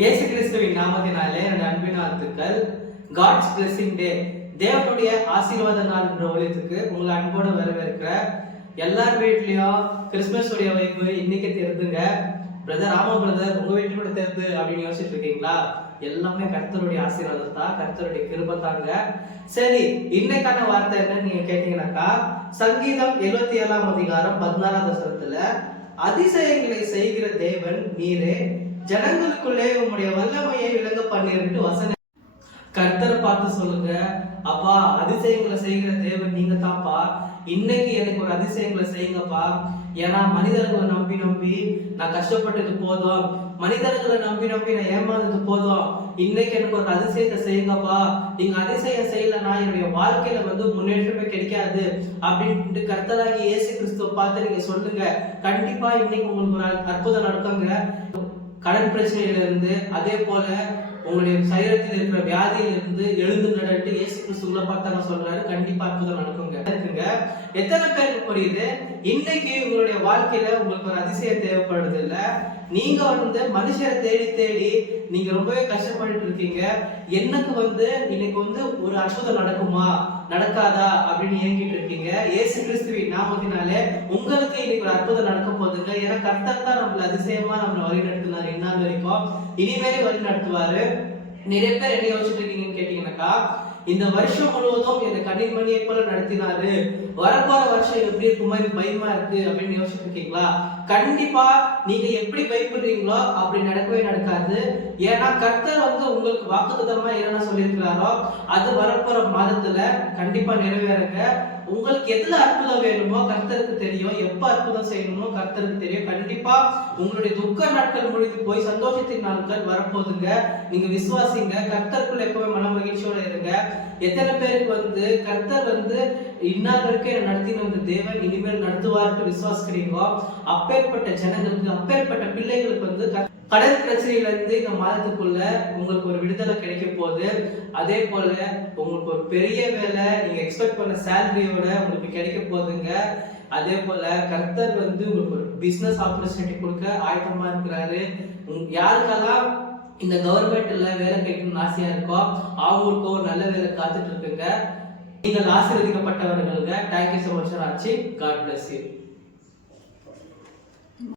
இயேசு கிறிஸ்துவின் நாமத்தினாலே என்னுடைய அன்பின் வாழ்த்துக்கள். காட்ஸ் பிளெஸிங் டே, தேவனுடைய ஆசீர்வாத நாள் என்ற ஒழித்துக்கு உங்களை அன்போடு வரவேற்கிற எல்லார் வீட்லயும் கிறிஸ்துமஸ் உடைய வைப்பு இன்னைக்கு தெரிந்துங்க. பிரதர் ஆமா பிரதர், உங்க வீட்டு கூட தெரிந்து அப்படின்னு யோசிச்சுட்டு இருக்கீங்களா? எல்லாமே கர்த்தருடைய ஆசீர்வாதம் தான், கர்த்தருடைய கிருபை தாங்க. சரி, இன்னைக்கான வார்த்தை என்னன்னு நீங்க கேட்டீங்கன்னாக்கா, சங்கீதம் 77ஆம் அதிகாரம் 14ஆம் வசனத்துல, அதிசயங்களை செய்கிற தேவன் நீரே, ஜனங்களுக்குள்ளே உங்களுடைய வல்லமையை விளங்க பண்ணிட்டு வசனம். கர்த்தரை பார்த்து சொல்லுங்க, அப்பா அதிசயங்களை செய்கிற தேவன் நீங்க தான்ப்பா, இன்னைக்கு எனக்கு ஒரு அதிசயங்களை செய்யுங்கப்பா. ஏன்னா மனிதர்களை நம்பி நம்பி நான் கஷ்டப்பட்டது போதும், மனிதர்களை நம்பி நம்பி நான் ஏமாந்தது போதும், இன்னைக்கு எனக்கு ஒரு அதிசயத்தை செய்யுங்கப்பா. நீங்க அதிசயம் செய்யலன்னா என்னுடைய வாழ்க்கையில முன்னேற்றமே கிடைக்காது அப்படின்ட்டு கர்த்தராகி இயேசு கிறிஸ்துவ பார்த்து நீங்க சொல்லுங்க. கண்டிப்பா இன்னைக்கு உங்களுக்கு ஒரு அற்புதம் நடக்குங்க. கடன் பிரச்சனையில இருந்து, அதே போல உங்களுடைய சரீரத்தில் இருக்கிற வியாதியில இருந்து எழுந்து நடந்து இயேசு கிறிஸ்துவ பார்த்தா சொல்றாரு, கண்டிப்பா அற்புதம் நடக்குங்க. எத்தனை பேருக்கு புரியுது? இன்னைக்கு உங்களுடைய வாழ்க்கையில உங்களுக்கு ஒரு அதிசயம் தேவைப்படுறது இல்ல. நீங்க மனுஷரை தேடி தேடி நீங்க ரொம்பவே கஷ்டப்பட்டு இருக்கீங்க. எனக்கு இன்னைக்கு ஒரு அற்புதம் நடக்குமா நடக்காதா அப்படின்னு ஏங்கிட்டு இருக்கீங்க. இயேசு கிறிஸ்துவின் நாமத்தினாலே உங்களுக்கு இன்னைக்கு ஒரு அற்புதம் நடக்க போகுதுங்க. ஏன்னா கர்த்தர் தான் நம்மள அதிசயமா நம்மளை வழி நடத்தினாரு இந்நாள் வரைக்கும், இனிமேலே வழி நடத்துவாரு. நிறைய பேர் என்ன யோசிச்சுட்டு இருக்கீங்கன்னு கேட்டீங்கன்னாக்கா, இந்த வருஷம் முழுவதும் இந்த கண்ணீர் மணியை போல நடத்தினாரு, வரப்போற வருஷம் எப்படி இருக்கும் மாதிரி பயமா இருக்கு அப்படின்னு யோசிச்சுட்டு இருக்கீங்களா? கண்டிப்பா நீங்க எப்படி பயப்படுறீங்களோ அப்படி நடக்கவே நடக்காது. ஏன்னா கர்த்தர் உங்களுக்கு வாக்குத்தத்தமா என்ன சொல்லியிருக்கிறாரோ அது வரப்போற மாதத்துல கண்டிப்பா நிறைவேறுங்க. உங்களுக்கு எதுல அற்புதம் வேணுமோ கர்த்தருக்கு தெரியும், எப்ப அற்புதம் செய்யணுமோ கர்த்தருக்கு தெரியும். கண்டிப்பா உங்களுடைய துக்க நாட்கள் முடிந்து போய் சந்தோஷத்தின் நாட்கள் வரப்போகுதுங்க. நீங்க விசுவாசிங்க, கர்த்தருக்குள்ள எப்பவுமே மன மகிழ்ச்சியோட இருங்க. எத்தனை பேருக்கு கர்த்தர் இந்நாள் வரைக்கும் நடத்தின வந்த தேவன் இனிமேல் நடத்துவார்ட்டு விசுவாசிக்கிறீங்களோ, அப்பேற்பட்ட ஜனங்களுக்கு, அப்பேற்பட்ட பிள்ளைகளுக்கு கடன் பிரச்சனையில இருந்து இந்த மாதத்துக்குள்ள உங்களுக்கு ஒரு விடுதலை கிடைக்க போகுது. அதே போல உங்களுக்கு ஒரு பெரிய வேலை, நீங்க எக்ஸ்பெக்ட் பண்ண சேலரியோட உங்களுக்கு கிடைக்க போகுதுங்க. அதே போல கர்த்தர் உங்களுக்கு ஒரு பிசினஸ் ஆப்பர்ச்சுனிட்டி கொடுக்க ஆயத்தமா இருக்கிறாரு. யாருக்கெல்லாம் இந்த கவர்மெண்ட்ல வேலை கிடைக்கணும்னு ஆசையா இருக்கோ அவங்களுக்கு ஒரு நல்ல வேலை காத்துட்டு இருக்குங்க. நீங்கள் ஆசீர்வதிக்கப்பட்டவர்களுங்க. தேங்க்யூ சோ மச் ஆச்சி. God bless you.